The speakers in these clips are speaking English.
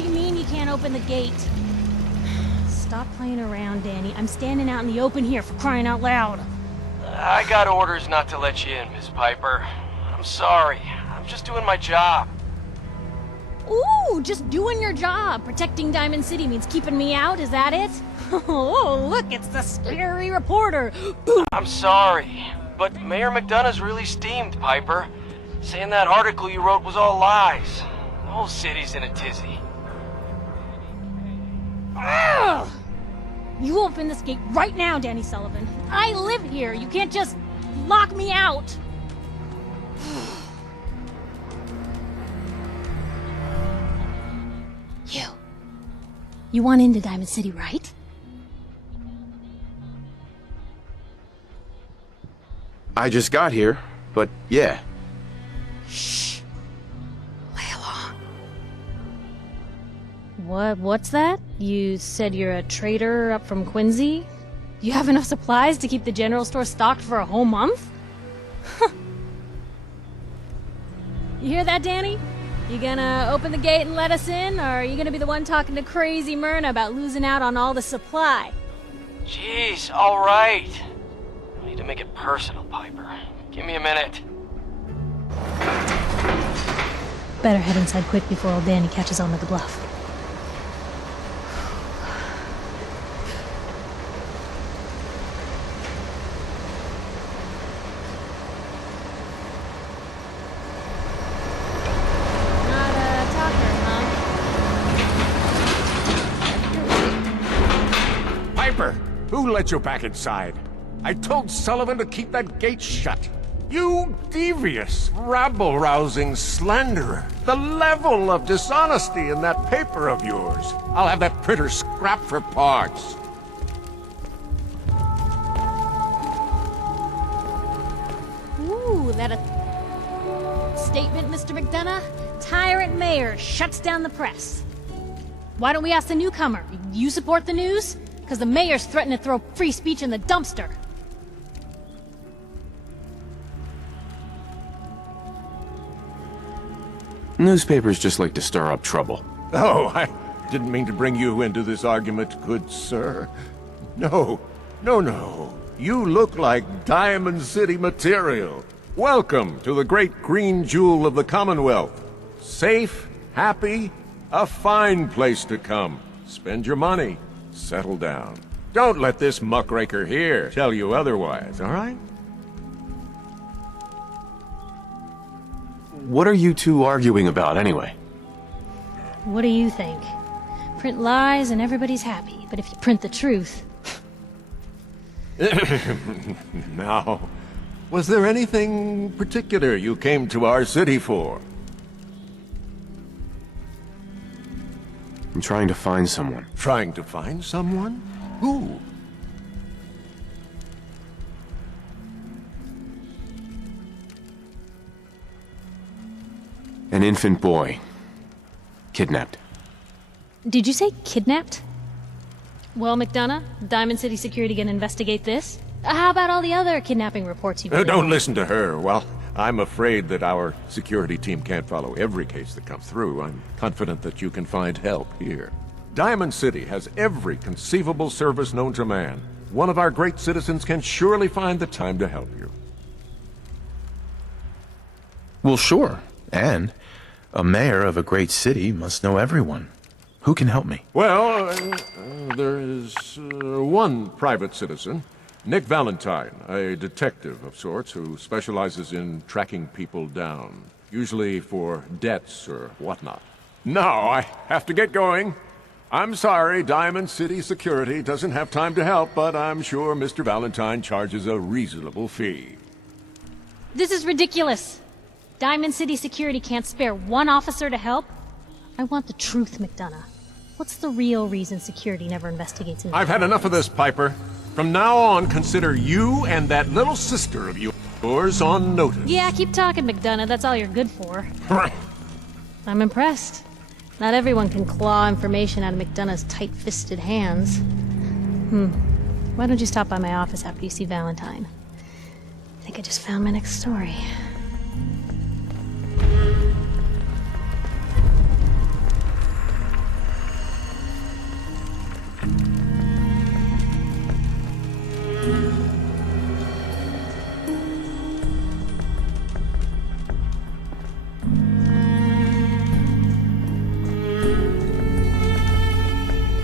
do you mean you can't open the gate? Stop playing around, Danny. I'm standing out in the open here for crying out loud. I got orders not to let you in, Miss Piper. I'm sorry. I'm just doing my job. Ooh, just doing your job. Protecting Diamond City means keeping me out, is that it? Oh, look, it's the scary reporter. Boom. I'm sorry, but Mayor McDonough's really steamed, Piper. Saying that article you wrote was all lies. The whole city's in a tizzy. Ugh! You open this gate right now, Danny Sullivan. I live here. You can't just lock me out. You want into Diamond City, right? I just got here, but yeah. Shh. Play along. What's that? You said you're a trader up from Quincy? You have enough supplies to keep the general store stocked for a whole month? You hear that, Danny? You gonna open the gate and let us in, or are you gonna be the one talking to crazy Myrna about losing out on all the supply? Jeez, all right. I need to make it personal, Piper. Give me a minute. Better head inside quick before old Danny catches on to the bluff. Who let you back inside? I told Sullivan to keep that gate shut. You devious, rabble-rousing slanderer. The level of dishonesty in that paper of yours. I'll have that printer scrapped for parts. Ooh, that a statement, Mr. McDonough? Tyrant mayor shuts down the press. Why don't we ask the newcomer? You support the news? Because the mayor's threatened to throw free speech in the dumpster. Newspapers just like to stir up trouble. Oh, I didn't mean to bring you into this argument, good sir. No. You look like Diamond City material. Welcome to the great green jewel of the Commonwealth. Safe, happy, a fine place to come. Spend your money. Settle down. Don't let this muckraker here tell you otherwise, all right? What are you two arguing about, anyway? What do you think? Print lies and everybody's happy, but if you print the truth... Now, was there anything particular you came to our city for? I'm trying to find someone. Trying to find someone? Who? An infant boy. Kidnapped. Did you say kidnapped? Well, McDonough, Diamond City Security gonna investigate this? How about all the other kidnapping reports you've Don't listen to her. Well, I'm afraid that our security team can't follow every case that comes through. I'm confident that you can find help here. Diamond City has every conceivable service known to man. One of our great citizens can surely find the time to help you. Well, sure. And a mayor of a great city must know everyone. Who can help me? Well, there is one private citizen. Nick Valentine, a detective of sorts who specializes in tracking people down, usually for debts or whatnot. Now I have to get going. I'm sorry, Diamond City Security doesn't have time to help, but I'm sure Mr. Valentine charges a reasonable fee. This is ridiculous. Diamond City Security can't spare one officer to help. I want the truth, McDonough. What's the real reason security never investigates an I've had enough of this, Piper. From now on, consider you and that little sister of yours on notice. Yeah, keep talking, McDonough. That's all you're good for. I'm impressed. Not everyone can claw information out of McDonough's tight-fisted hands. Why don't you stop by my office after you see Valentine? I think I just found my next story.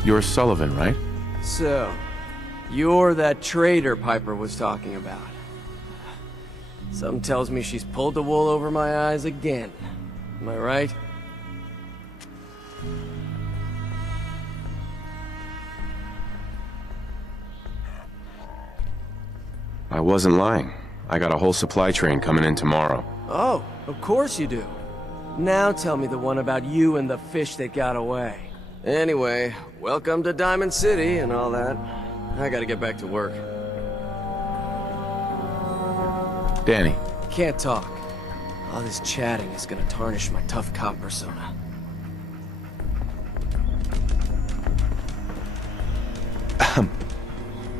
You're Sullivan, right? So, you're that traitor Piper was talking about. Something tells me she's pulled the wool over my eyes again. Am I right? I wasn't lying. I got a whole supply train coming in tomorrow. Oh, of course you do. Now tell me the one about you and the fish that got away. Anyway, welcome to Diamond City and all that. I gotta get back to work. Danny. Can't talk. All this chatting is gonna tarnish my tough cop persona.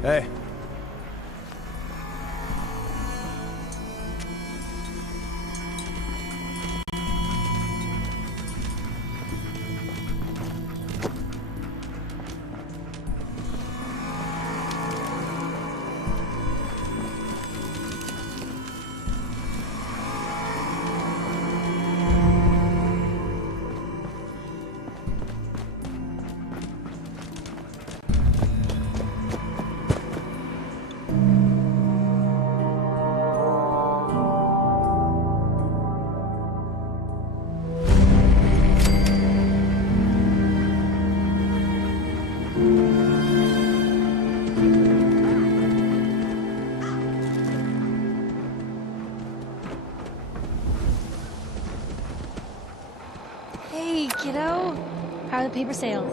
Hey. Hey, kiddo. How are the paper sales?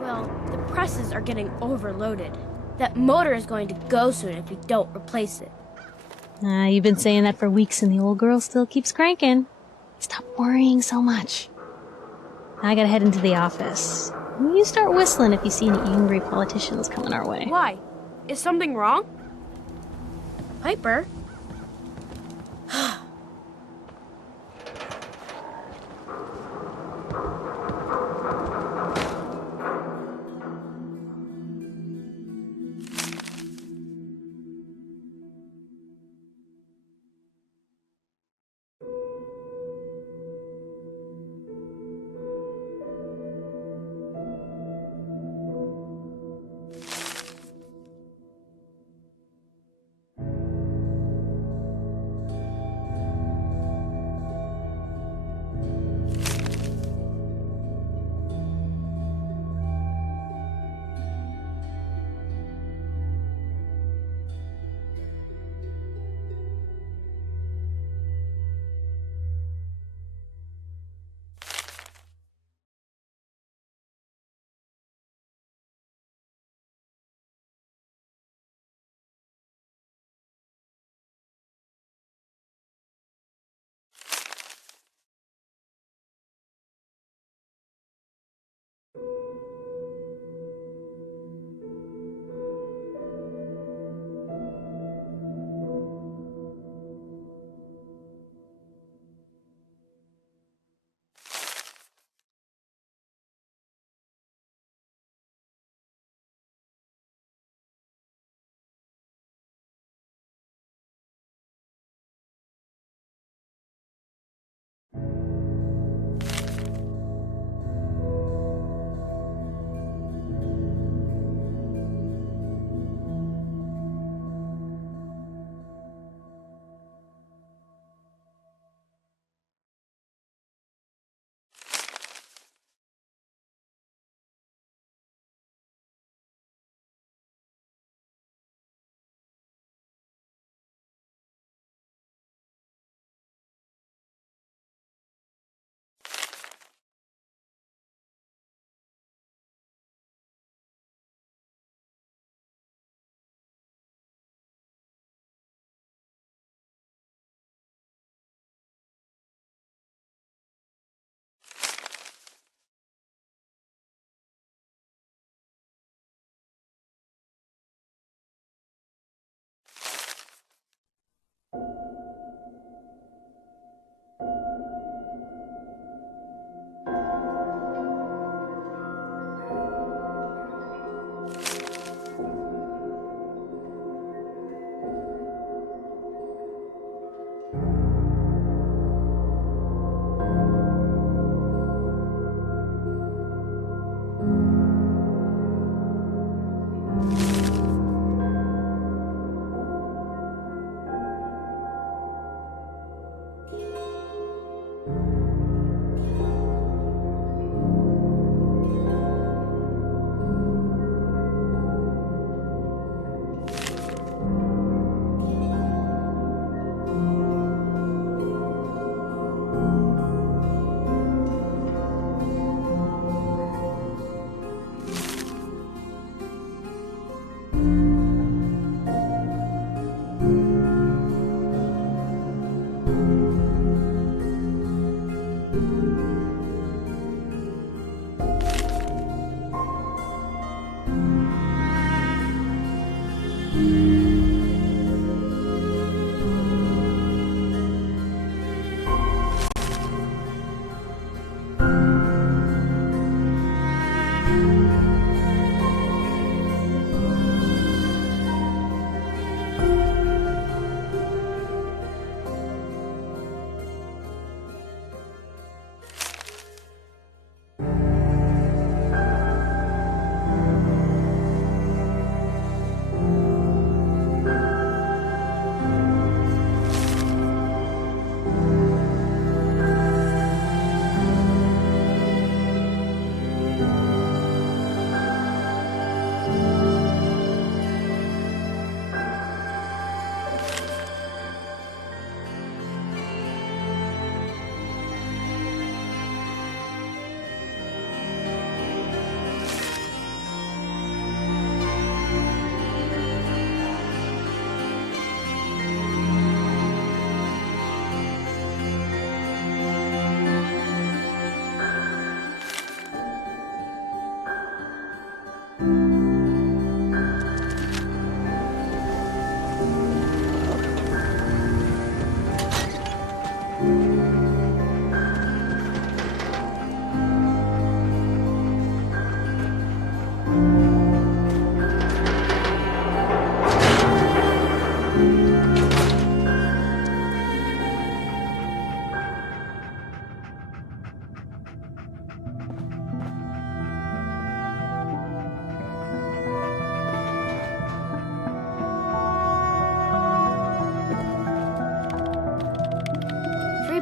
Well, the presses are getting overloaded. That motor is going to go soon if we don't replace it. You've been saying that for weeks and the old girl still keeps cranking. Stop worrying so much. I gotta head into the office. You start whistling if you see any angry politicians coming our way. Why? Is something wrong? Piper?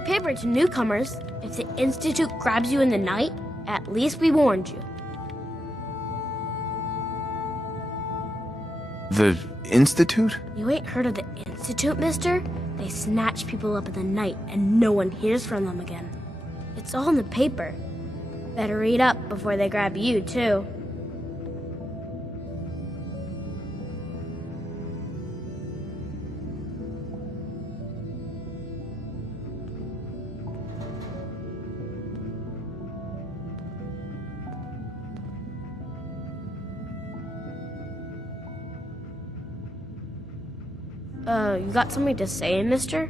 Paper to newcomers. If the Institute grabs you in the night, at least we warned you. The Institute? You ain't heard of the Institute, mister? They snatch people up in the night and no one hears from them again. It's all in the paper. Better read up before they grab you, too. You got something to say, mister?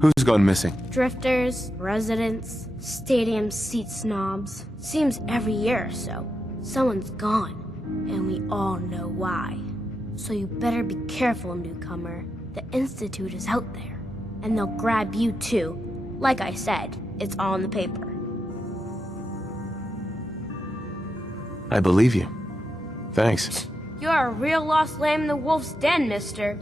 Who's gone missing? Drifters, residents, stadium seat snobs. Seems every year or so, someone's gone, and we all know why. So you better be careful, newcomer. The Institute is out there, and they'll grab you too. Like I said, it's all in the paper. I believe you. Thanks. You're a real lost lamb in the wolf's den, mister.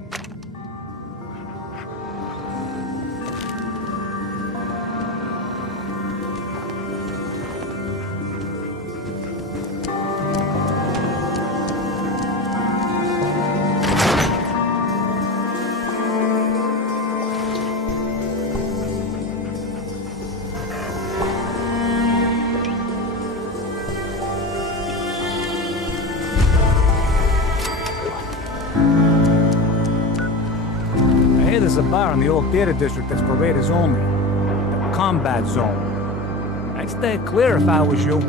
There's a bar in the old theater district that's for raiders only. The combat zone. I'd stay clear if I was you.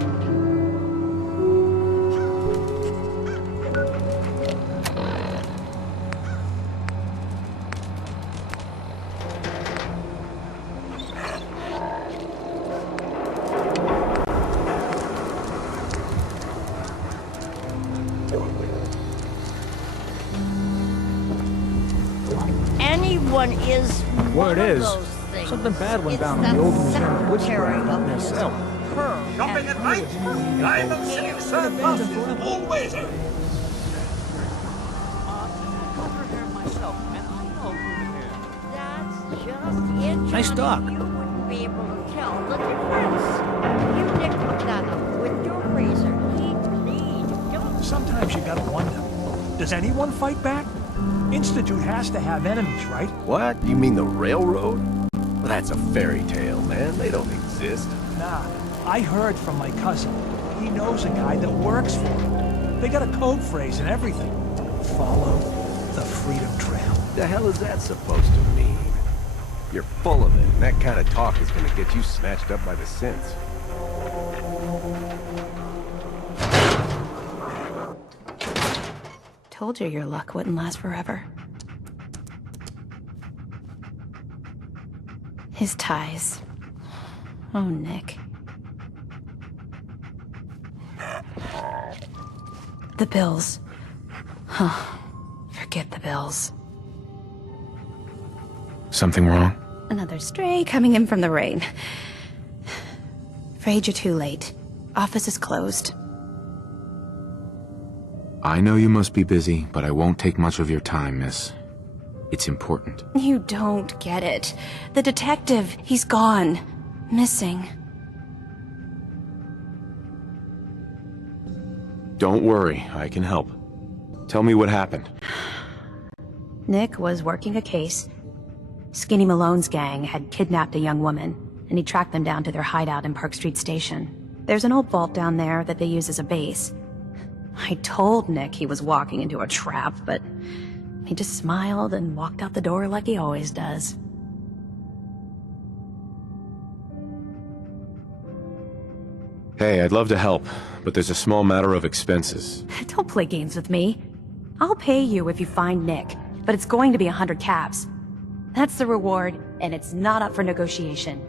Word is, something bad went down in the old museum of witchcraft up near Cell. Shopping at night? Diamond City serve us always. Nice dog. You wouldn't be able to tell the difference. You Nick McDonough with your razor. Please. Sometimes you gotta wonder, does anyone fight back? Institute has to have enemies, right? What? You mean the railroad? Well, that's a fairy tale, man. They don't exist. Nah, I heard from my cousin. He knows a guy that works for him. They got a code phrase and everything. Follow the Freedom Trail. The hell is that supposed to mean? You're full of it, and that kind of talk is gonna get you snatched up by the Sints. told you your luck wouldn't last forever. His ties. Oh, Nick. The bills. Huh. Forget the bills. Something wrong? Another stray coming in from the rain. Afraid you're too late. Office is closed. I know you must be busy, but I won't take much of your time, miss. It's important. You don't get it. The detective, he's gone. Missing. Don't worry, I can help. Tell me what happened. Nick was working a case. Skinny Malone's gang had kidnapped a young woman, and he tracked them down to their hideout in Park Street Station. There's an old vault down there that they use as a base. I told Nick he was walking into a trap, but he just smiled and walked out the door like he always does. Hey, I'd love to help, but there's a small matter of expenses. Don't play games with me. I'll pay you if you find Nick, but it's going to be 100 caps. That's the reward, and it's not up for negotiation.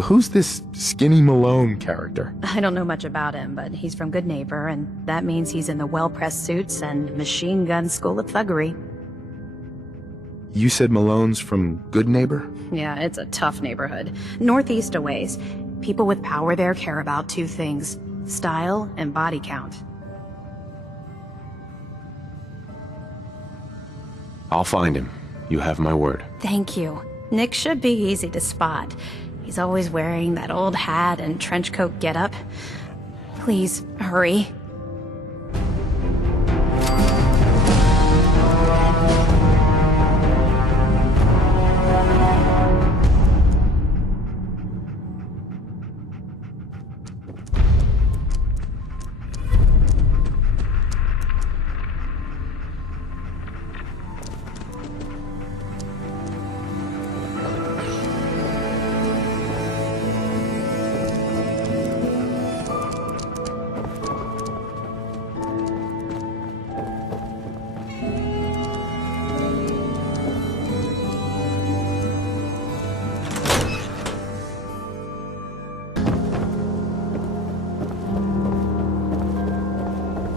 Who's this Skinny Malone character? I don't know much about him, but he's from Good Neighbor, and that means he's in the well-pressed suits and machine gun school of thuggery. You said Malone's from Good Neighbor? Yeah, it's a tough neighborhood. Northeast a ways. People with power there care about two things: style and body count. I'll find him. You have my word. Thank you. Nick should be easy to spot. He's always wearing that old hat and trench coat getup. Please, hurry.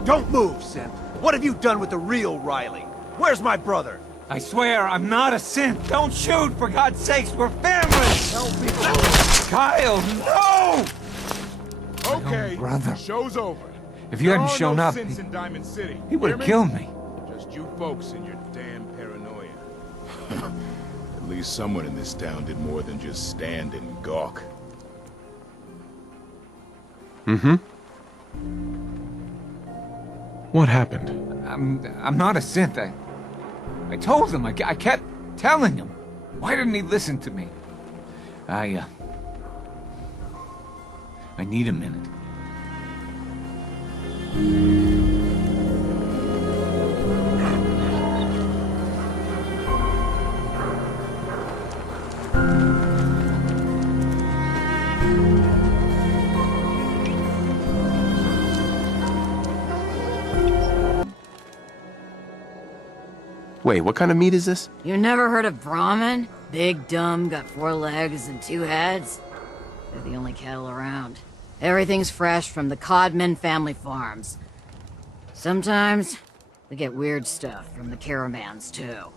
Don't move, Sint. What have you done with the real Riley? Where's my brother? I swear, I'm not a Sint. Don't shoot, for God's sakes, we're family! Help me. Kyle, no! Okay, brother. Show's over. If you hadn't There are shown no up, Sints in Diamond City. he would have Hear killed me. Just you folks and your damn paranoia. At least someone in this town did more than just stand and gawk. Mm-hmm. What happened? I'm not a Sint. I told him. I kept telling him. Why didn't he listen to me? I need a minute. Wait, what kind of meat is this? You never heard of Brahmin? Big, dumb, got 4 legs and 2 heads. They're the only cattle around. Everything's fresh from the Codman family farms. Sometimes, we get weird stuff from the caravans, too.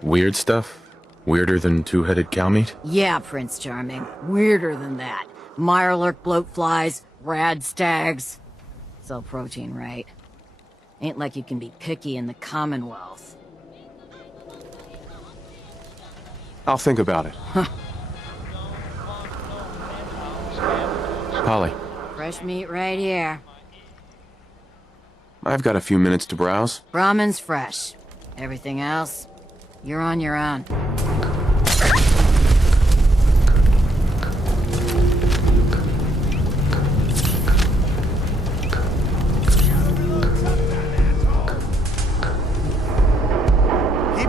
Weird stuff? Weirder than two-headed cow meat? Yeah, Prince Charming. Weirder than that. Mirelurk bloatflies, rad stags. It's all protein, right? Ain't like you can be picky in the Commonwealth. I'll think about it. Huh. Polly, Fresh meat right here. I've got a few minutes to browse. Brahmin's fresh. Everything else, you're on your own. Keep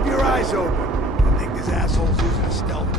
your eyes open. I think this asshole's using stealth.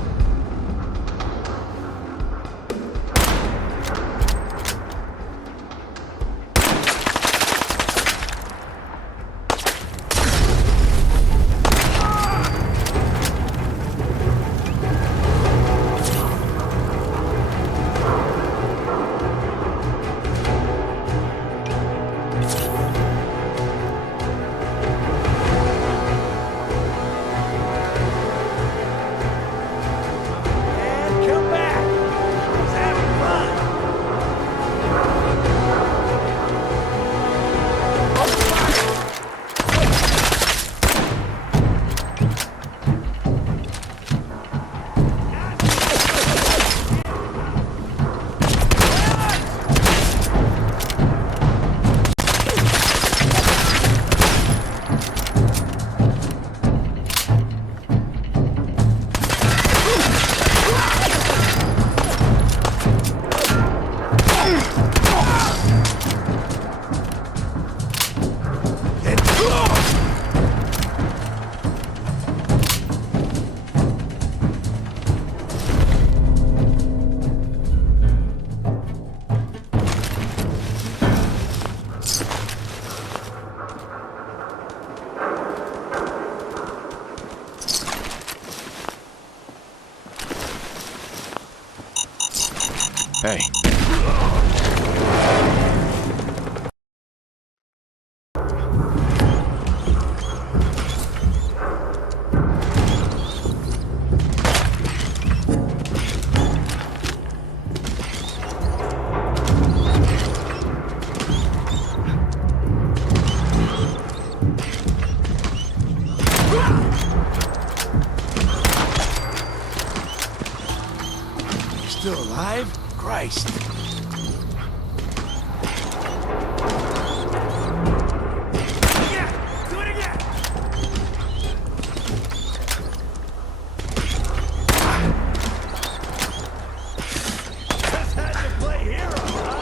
Hey. Still alive? Christ. Do it again! Just had to play hero, huh?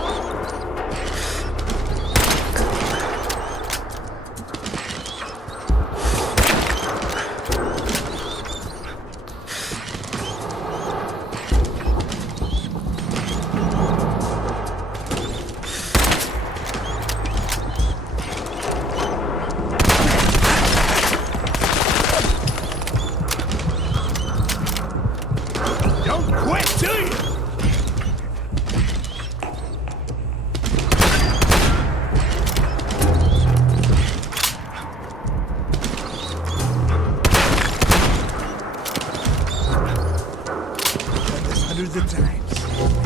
Don't quit, do you? Done this hundreds of times.